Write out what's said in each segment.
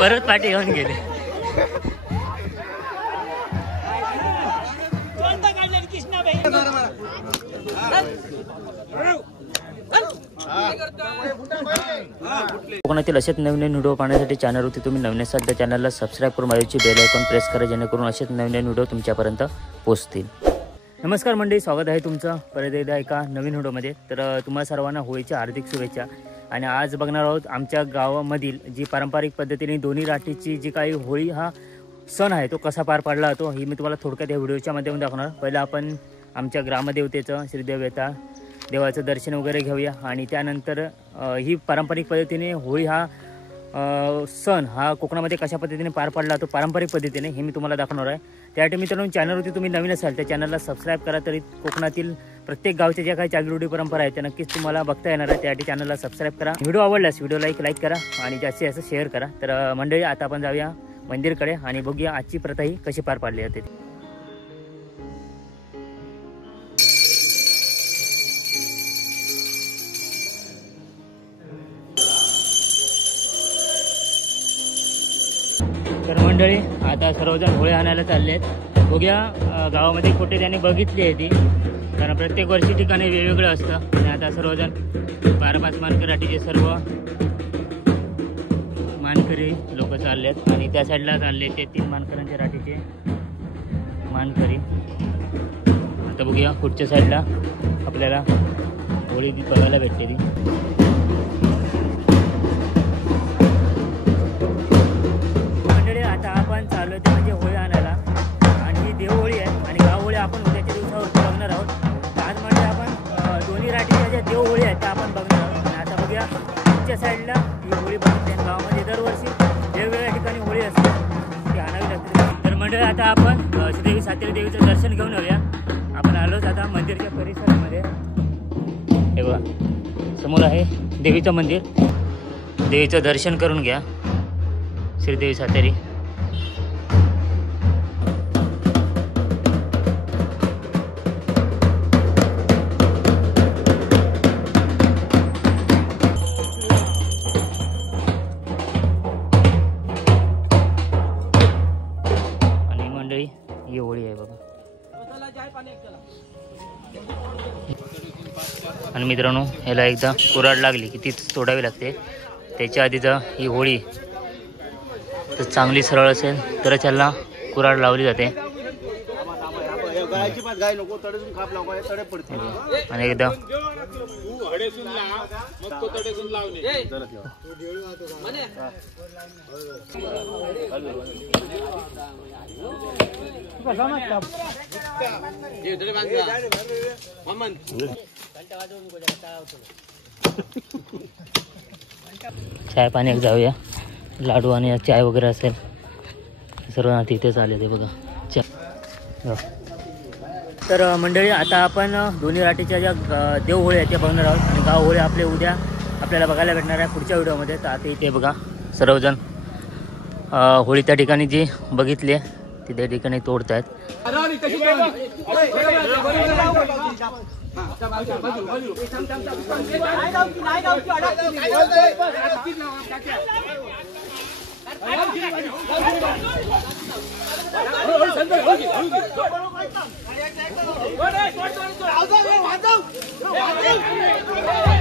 परत पाठी घेऊन गेले. कोकणातील असेच नवीन नवीन व्हिडिओ पाहण्यासाठी चॅनलवरती तुम्ही नवीन असाल तर चॅनलला सबस्क्राईब करून बाजूची बेल आयकॉन प्रेस करा, जेणेकरून असेच नवीन नवीन व्हिडिओ तुमच्यापर्यंत पोहोचतील. नमस्कार मंडळी, स्वागत आहे तुमचं परत एकदा एका नवीन व्हिडिओमध्ये. तर तुम्हा सर्वांना होळीच्या हार्दिक शुभेच्छा. आणि आज बघणार आहोत आमच्या गावामधील जी पारंपरिक पद्धतीने दोन्ही राठीची जी काही होळी हा सण आहे तो कसा पार पाडला जातो ही मी तुम्हाला थोडक्यात या व्हिडिओच्या माध्यमातून दाखवणार. पहिलं आपण आमच्या ग्रामदेवतेचं श्रीदेव वेताळ देवाचं दर्शन वगैरे घेऊया आणि त्यानंतर ही पारंपरिक पद्धतीने होळी हा सण हा कोकणामध्ये कशा पद्धतीने पार पाडला जातो पारंपरिक पद्धतीने हे मी तुम्हाला दाखवणार आहे. त्यासाठी मित्रांनो चॅनलवरती तुम्ही नवीन असाल तर चॅनलला सबस्क्राईब करा. तरी कोकणातील प्रत्येक गावच्या ज्या काही चाली रूढी परंपरा आहेत त्या नक्कीच तुम्हाला बघता येणार आहे. त्यासाठी चॅनलला सबस्क्राईब करा. व्हिडिओ आवडल्यास व्हिडिओला लाईक करा आणि जास्तीत जास्त शेअर करा. तर मंडळी आता आपण जाऊया मंदिरकडे आणि बघूया आजची प्रथा ही कशी पार पाडली जाते. तर मंडळी आता सर्वजण होळी आणायला चालले आहेत. बघूया गावामध्ये कुठे त्यांनी बघितली आहे ती, कारण प्रत्येक वर्षी ठिकाणी वेगवेगळं असतं. आणि आता सर्वजण 12-5 मानकराठीचे सर्व मानकरी लोक चालले आहेत आणि त्या साईडला चालले ते 3 मानकरांच्या राठीचे मानकरी. आता बघूया पुढच्या साईडला आपल्याला होळी बघायला भेटते ती. आता आपण चालू आहे ते म्हणजे होळी आणायला आणि ही देवहोळी आहे आणि गावहोळी आपण उद्याच्या दिवसावरती बघणार आहोत. तर आज म्हणजे आपण दोन्ही राठीच्या ज्या देवहोळी आहेत त्या आपण बघणार आहोत. आणि आता बघूया पुढच्या साईडला ही होळी बघते. गावामध्ये दरवर्षी वेगवेगळ्या ठिकाणी होळी असते ती आणावी लागते. तर मंडळी आता आपण श्रीदेवी सातेरी देवीचं दर्शन घेऊन येऊया. आपण आलोच आता मंदिरच्या परिसरामध्ये. हे बघा समोर आहे देवीचं मंदिर. देवीचं दर्शन करून घ्या श्रीदेवी सातेरी. आणि मंडळी ही होळी आहे बघा. आणि मित्रांनो ह्याला एकदा कुऱ्हाड लागली की तीच तोडावी लागते. त्याच्या आधी जर ही होळी तर चांगली सरळ असेल तर त्याला कुऱ्हाड लावली जाते. आणि एकदा चाय पाणी एक जाऊया. लाडू आणि चाय वगैरे असेल सर्व तिथेच आले ते बघा चाय. तर मंडळी आता आपण दोन्ही राठीच्या ज्या देवहोळी आहेत त्या बघणार आहोत आणि गावहोळी आपले उद्या आपल्याला बघायला भेटणार आहे पुढच्या व्हिडिओमध्ये. तर आता इथे बघा सर्वजण होळी त्या ठिकाणी जी बघितली आहे ती त्या ठिकाणी तोडत आहेत.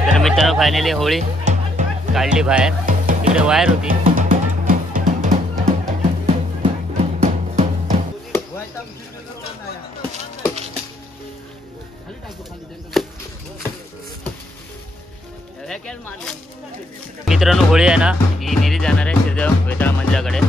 तर मित्रांनो फायनली होळी काढली बाहेर. तिकडे वायर होती. मित्रांनो होळी आहे ना ही नेली जाणार आहे श्रीदेव वेताळ मंदिराकडे.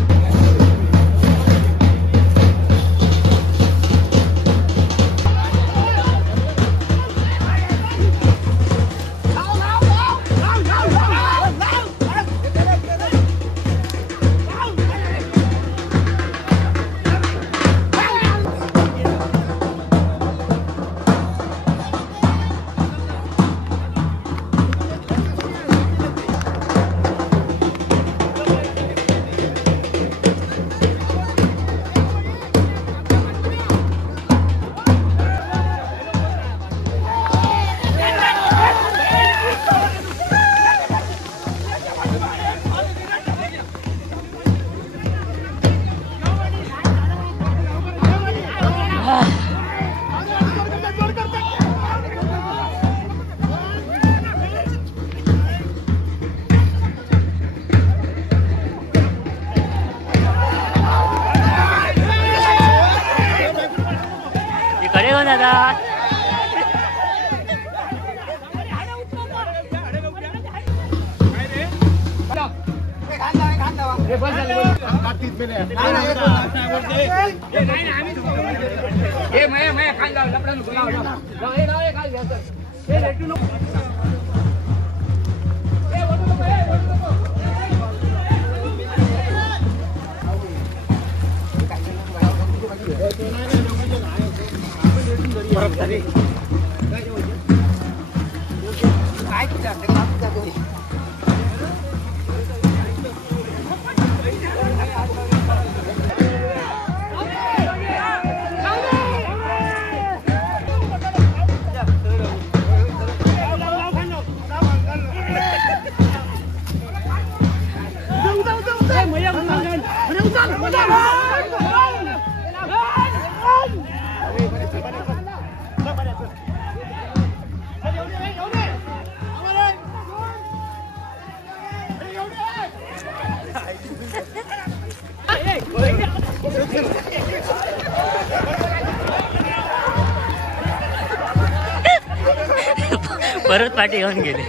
परत पाठी घेऊन गेले.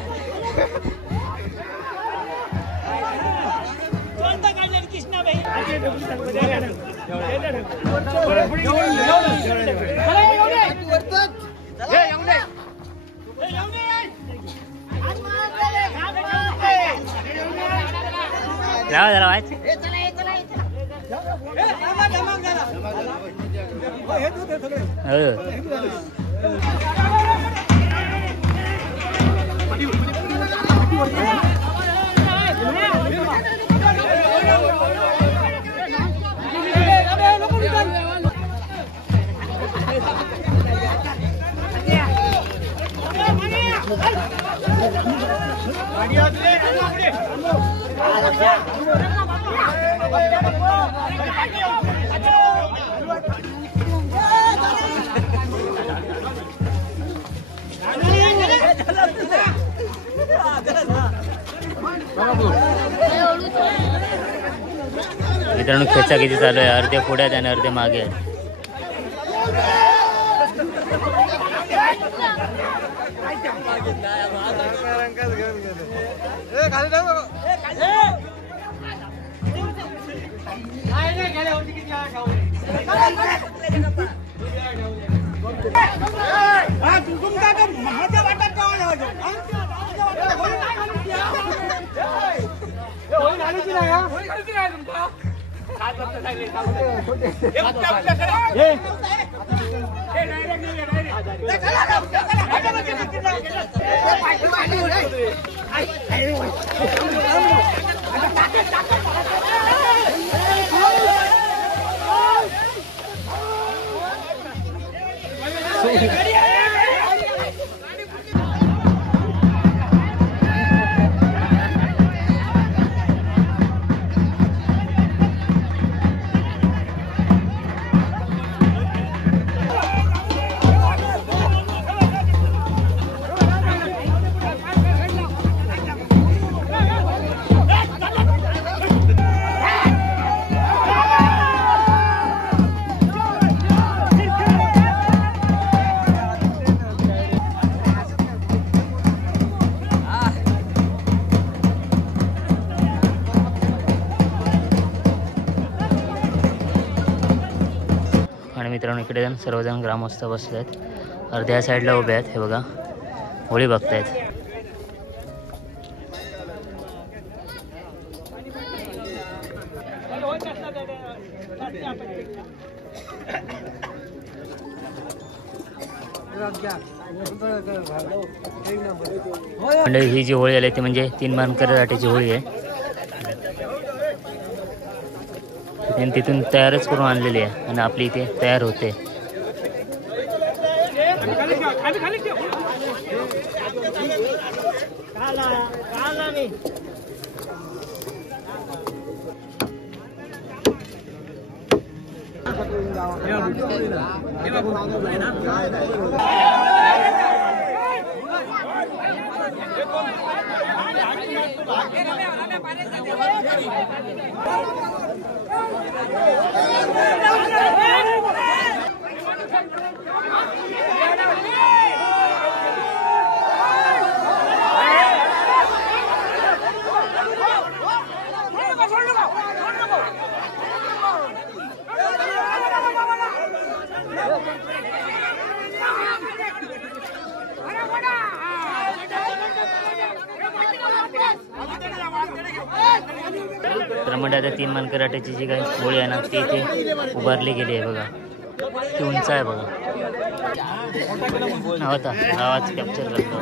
लावा जरा वाच. मित्रांनो खेचा किती चालू आहे. अर्धे पुढ्यात आणि अर्धे मागे आहेत. मित्रांनो इकडे सर्वजण ग्रामस्थ बसले आहेत. अर्ध्या साईडला उभे आहेत. हे बघा होळी बघतायत. ही जी होळी आली ती म्हणजे 3 मानकर जातीची होळी आहे. तिथून तयारच करून आणलेली आहे आणि आपली इथे तयार होते. तर म्हणजे आता 3 मानकराट्याची जी काही होळी आहे ना ती इथे उभारली गेली आहे बघा. ती उंच आहे बघा. होता आवाज कॅप्चर करतो.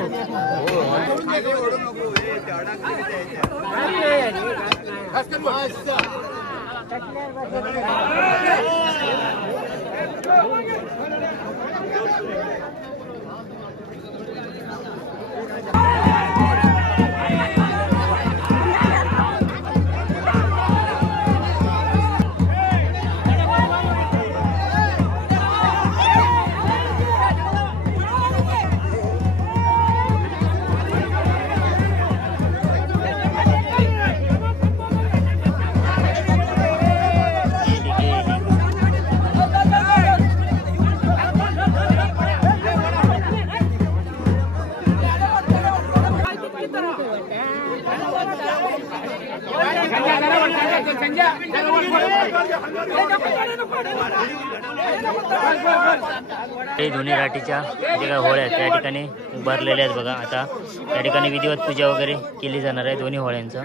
दोन्ही राटीच्या जे काय होळ्या त्या ठिकाणी उभारलेल्या आहेत बघा. आता त्या ठिकाणी विधिवत पूजा वगैरे केली जाणार आहे दोन्ही होळ्यांचं.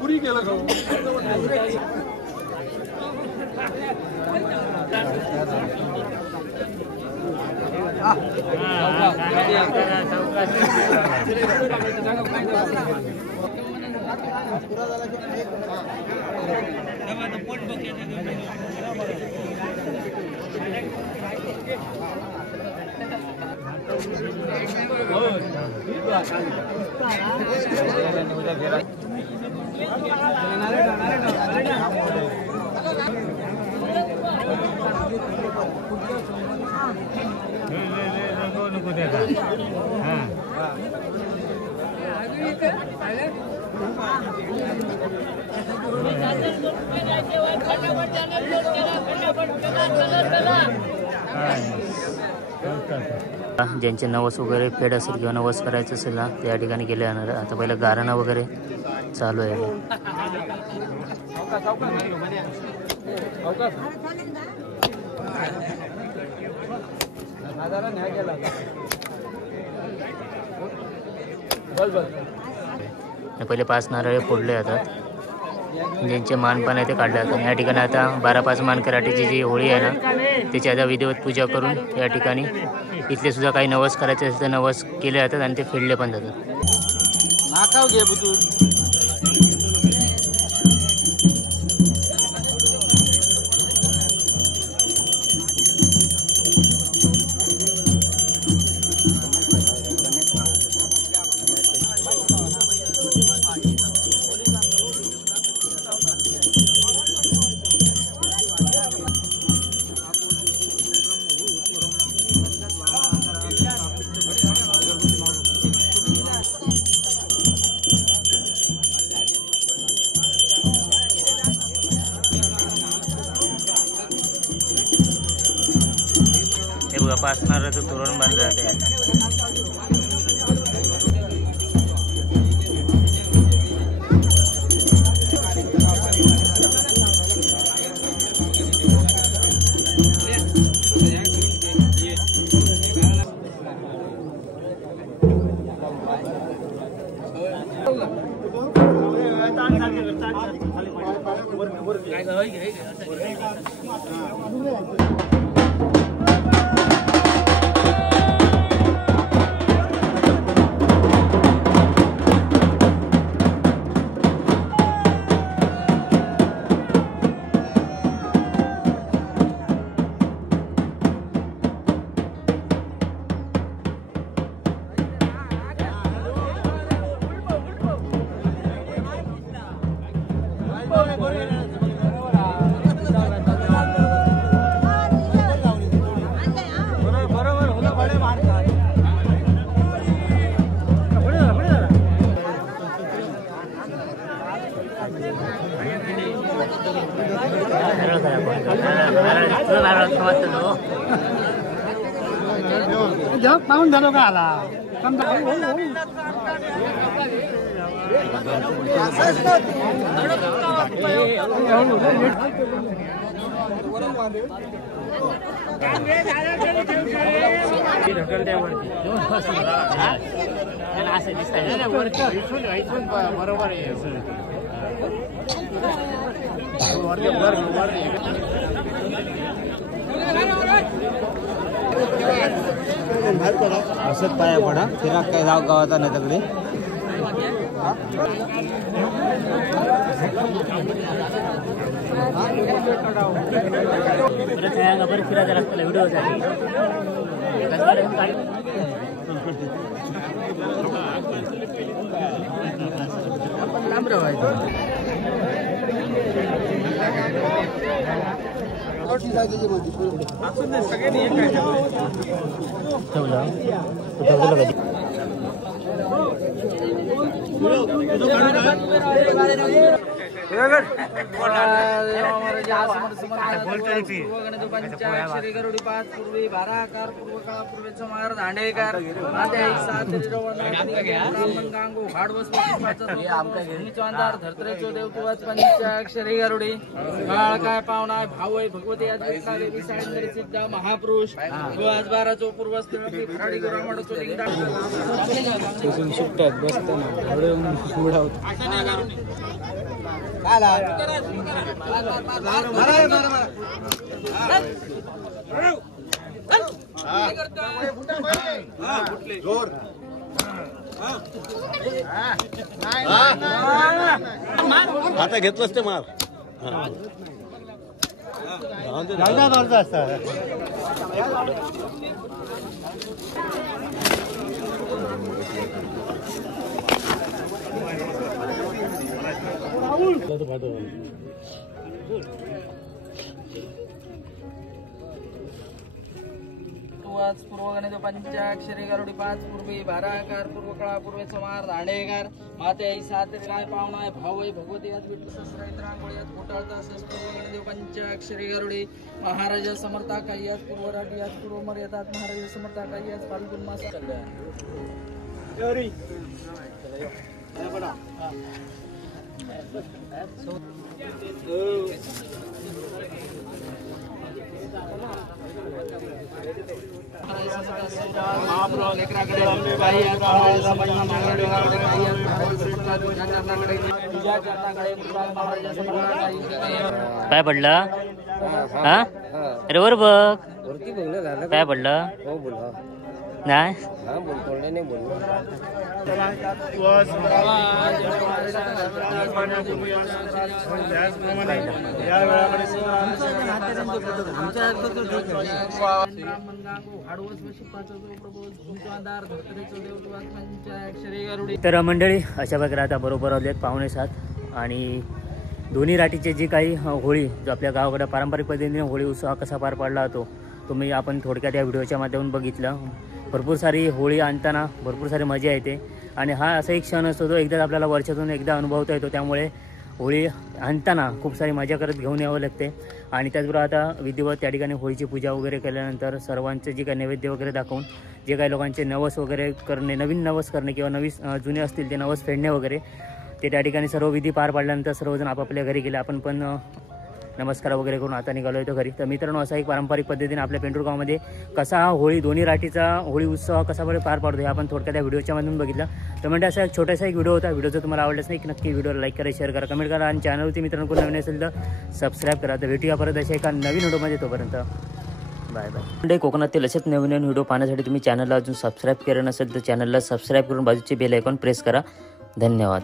पुरी केलं जाऊ. ज्यांचे नवस वगैरे फेड असेल किंवा नवस करायचं असेल ना त्या ठिकाणी गेले जाणार. आता पहिलं गारणा वगैरे चालू आहे. पहिले 5 नारळ फोडले जातात. ज्यांचे मानपान आहे ते काढले जातात. या ठिकाणी आता 12-5 मानकराटीची जी होळी आहे ना त्याची आता विधिवत पूजा करून या ठिकाणी इथले सुद्धा काही नवस करायचे असेल तर नवस केले जातात आणि ते फेडले पण जातात. हे बघा 5 नारळाचं तोरण बांधलं जाते. पाहून झालो का आला बरोबर असंच पाया पडा फिरा काय जाव गावाचा नाही तगडे फिरायला लागतं व्हिडिओसाठी श्री गरुडी पाच पूर्वी बाराकार पूर्व काळा पूर्वेचा मार दांडेकर गांगो हाडवस अंधार धरत्रेचो देव तुवाच पंचाक्षरी गरुडी काळ काय पावना भाऊ भगवती देवी सायंदरी सिद्ध महापुरुष आज बाराचो पूर्व स्थळी भराडी गोरामडचो लिंगदा सुट्ट्यात बसताना आता घेतलंच ते मार पूर्वगणित पंचाक्षरी गरुडी पाच पूर्वी बाराकार पूर्व काळा पूर्वेचा मार दांडेकर माते सात राय पावना भाऊ भगवती आज विठ्ठल सहस्रायत रांगोळी आज कोटाळता पूर्वगणित पंचाक्षरी गरुडी महाराजा समर्था काही आज पूर्व राठी आज पूर्व मर्यादात महाराजा समर्था काही आज फाल्गुन मास चालल्या काय पडला हा अरे वर बघ काय पडलं नाही तर मंडळी अशा प्रकारे आता बरोबर आलेत 5:45 आणि दोन्ही राटीचे जी काही होळी जो आपल्या गावाकडे पारंपरिक पद्धतीने होळी उत्सव कसा पार पडला होतो तुम्ही आपण थोडक्यात या व्हिडिओच्या माध्यमातून बघितलं. भरपूर सारी होळी आणताना भरपूर सारी मजा येते आणि हा असा एक क्षण असतो जो एकदा आपल्याला वर्षातून एकदा अनुभवता येतो. त्यामुळे होळी आणताना खूप सारी मजा करत घेऊन यावं लागते आणि त्याचबरोबर आता विधिवत त्या ठिकाणी होळीची पूजा वगैरे केल्यानंतर सर्वांचे जे काही नैवेद्य वगैरे दाखवून जे काही लोकांचे नवस वगैरे करणे नवीन नवस करणे किंवा जुने असतील ते नवस फेडणे वगैरे ते त्या ठिकाणी सर्व विधी पार पाडल्यानंतर सर्वजण आपापल्या घरी गेले. आपण पण नमस्कार वगैरे करून आता निघालो होतो घरी. तर मित्रांनो असा एक पारंपरिक पद्धतीने आपल्या पेंढूर गावामध्ये कसा हा होळी दोन्ही राटीचा होळी उत्सव कसा बरे पार पाडतो हे आपण थोडक्यात त्या व्हिडिओच्या मधून बघितलं. तर म्हणजे असा एक छोटासा एक व्हिडिओ होता. व्हिडिओ जर तुम्हाला आवडलाच नाही की नक्की व्हिडिओला लाईक करा शेअर करा कमेंट करा आणि चॅनलवरती मित्रांनो कोण नवीन असेल तर सबस्क्राईब करा. तर भेटूया परत अशा एका नवीन व्हिडिओमध्ये. तोपर्यंत बाय बाय. म्हणजे कोकणातील असेच नवीन नवीन व्हिडिओ पाहण्यासाठी तुम्ही चॅनलला अजून सबस्क्राईब केलं नसेल तर चॅनलला सबस्क्राईब करून बाजूचे बेल आयकॉन प्रेस करा. धन्यवाद.